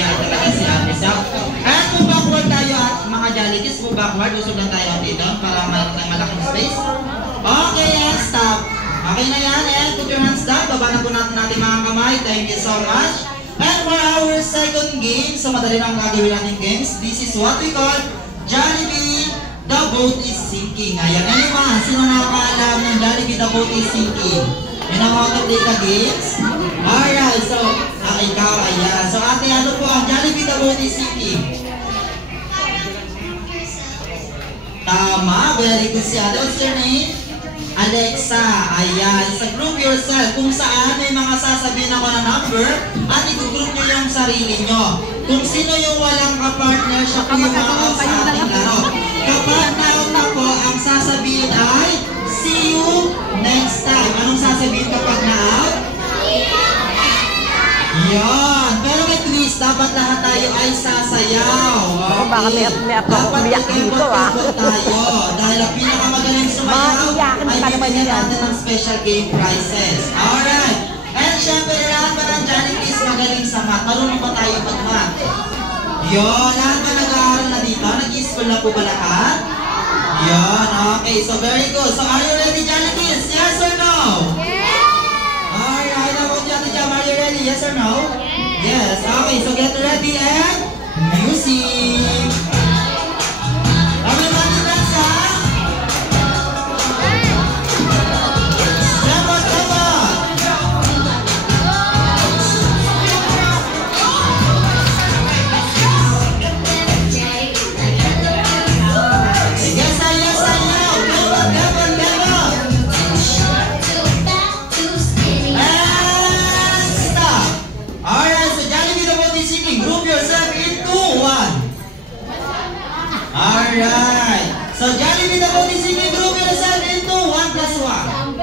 mahihiya talaga si Ate Sam. At kung backward tayo at mga Jollibee, kung backward, gusto lang tayo dito para mayroon tayong malaking space. Okay, and stop. Okay na yan, and put your hands down. Baba na po natin mga kamay. Thank you so much. And for our second game, so madali lang gagawin natin games. This is what we call Jollibee, the boat is sinking. Ayan, anyone, sino nakakaalam ng Jollibee, the boat is sinking? You know how to play the games? Alright, so, ikaw, ayan. So, ate, ano po ang Jollibee, the boat is sinking? Tama, very good si ate. What's your name? Alexa, ayan. Sa group yourself, kung saan may mga sasabihin ako na number, at i-group nyo yung sarili nyo. Kung sino yung walang kapartner, siya po yung mga out sa ating laro. Kapag naroon na po, ang sasabihin ay, see you next time. Anong sasabihin kapag na-out? Yan. Pero may twist, dapat lahat tayo ay sasayaw. Okay. Baka may umiyak dito tayo. Dahil ang pinakamagaling sumayaw ay bibigyan natin ng special game prizes. Alright. And syempre, lahat ba ng Jollibee magaling sa math? Marunong ba tayo mag-math? Yun. Lahat ba nag-aaral na dito? Nag-i-school na po ba lahat? Yun. Okay. So, very good. So, are you ready, Jollibee? Yes or no? Alright. How about you, Ate Jam? Are you ready? Yes or no? Yes. Okay. So, get ready and music. Everybody dance, ha? Come on, come on. Sige, sayaw, sayaw. Come on, come on, come on. And stop. Alright, so Jollibee, the boat is sinking. Group yourself into one. Alright. So Jollibee, the boat is sinking. Group yourself into 1 plus 1.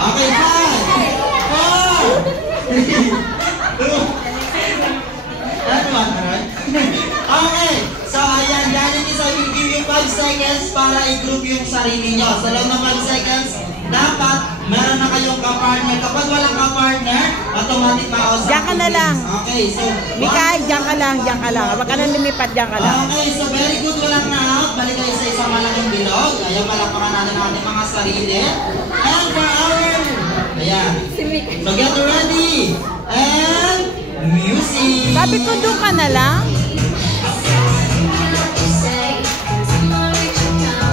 Okay, 5, 4, 3, 2. That one, right? Okay. So ayan, Jollibee, so I will give you 5 seconds para i-group yung sarili nyo. Sa loob ng 5 seconds, dapat meron na kayong kapartner. Kapag walang kapartner, automatic ma-out. Diyan ka na lang. Okay, so Mikay, diyan ka lang, diyan ka lang. Huwag ka nang lumipat, diyan ka lang. Okay, so very good. Walang na-out. Balik kayo sa isang malaking bilog. Ayan, palakpakan natin ang ating mga sarili. And for our... Ayan. So get ready. And music. Sabi ko, doon ka na lang.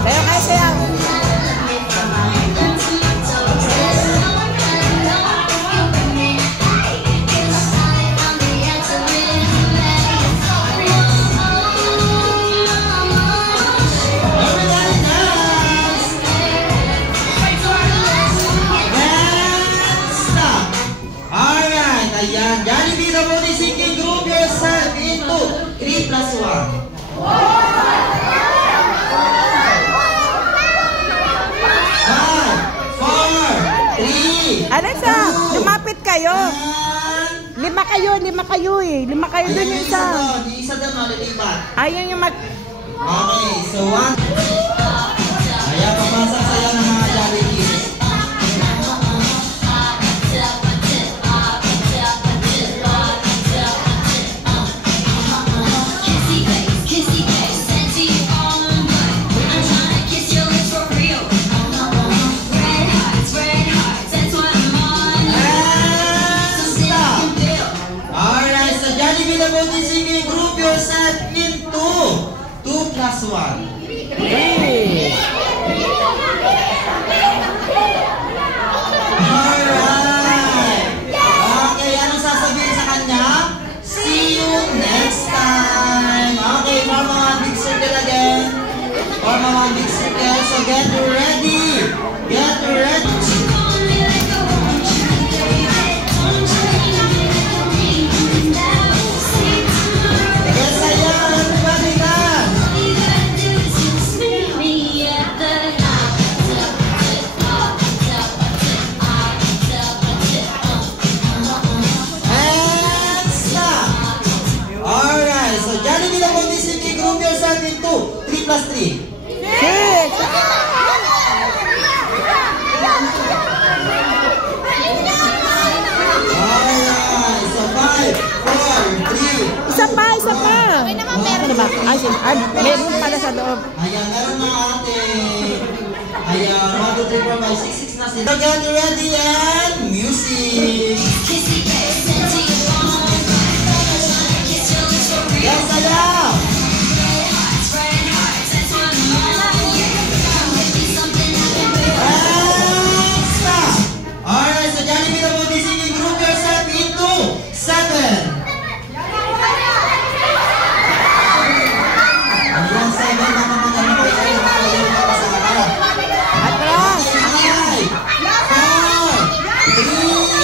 Sayo kayo, sayo. Ayan, Jollibee, the boat is sinking. Group yourself into 3 plus 1. 5, 4, 3. Alexa, lumapit kayo. 5 kayo eh. 5 kayo dun yung isa. Isa doon, malilipat. Ayun yung Okay, so 1. Ayan, papasok sa'yo ng mga Jollibee. Group yourself into 2 plus 1. Hey. Alright. Okay, anong sasabihin sa kanya? See you next time. Okay, for mga big circle again. For mga big circle. So get ready. Get ready. meron pala sa loob. Ayan, meron mga ate. Ayan, 1, 2, 3, 4, 5, 6, 6 na sila. So get ready and music! Yes, ayaw! And stop! Alright, so Jollibee the Body Singing Group yourself into 7. Ayan, 7 naman na kami kayo. Atras! 5, 4, 3, 2, 1.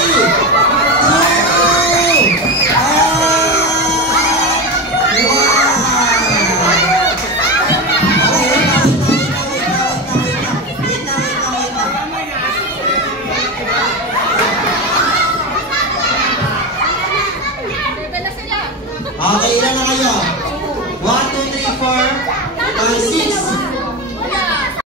Okay, ilan na kayo?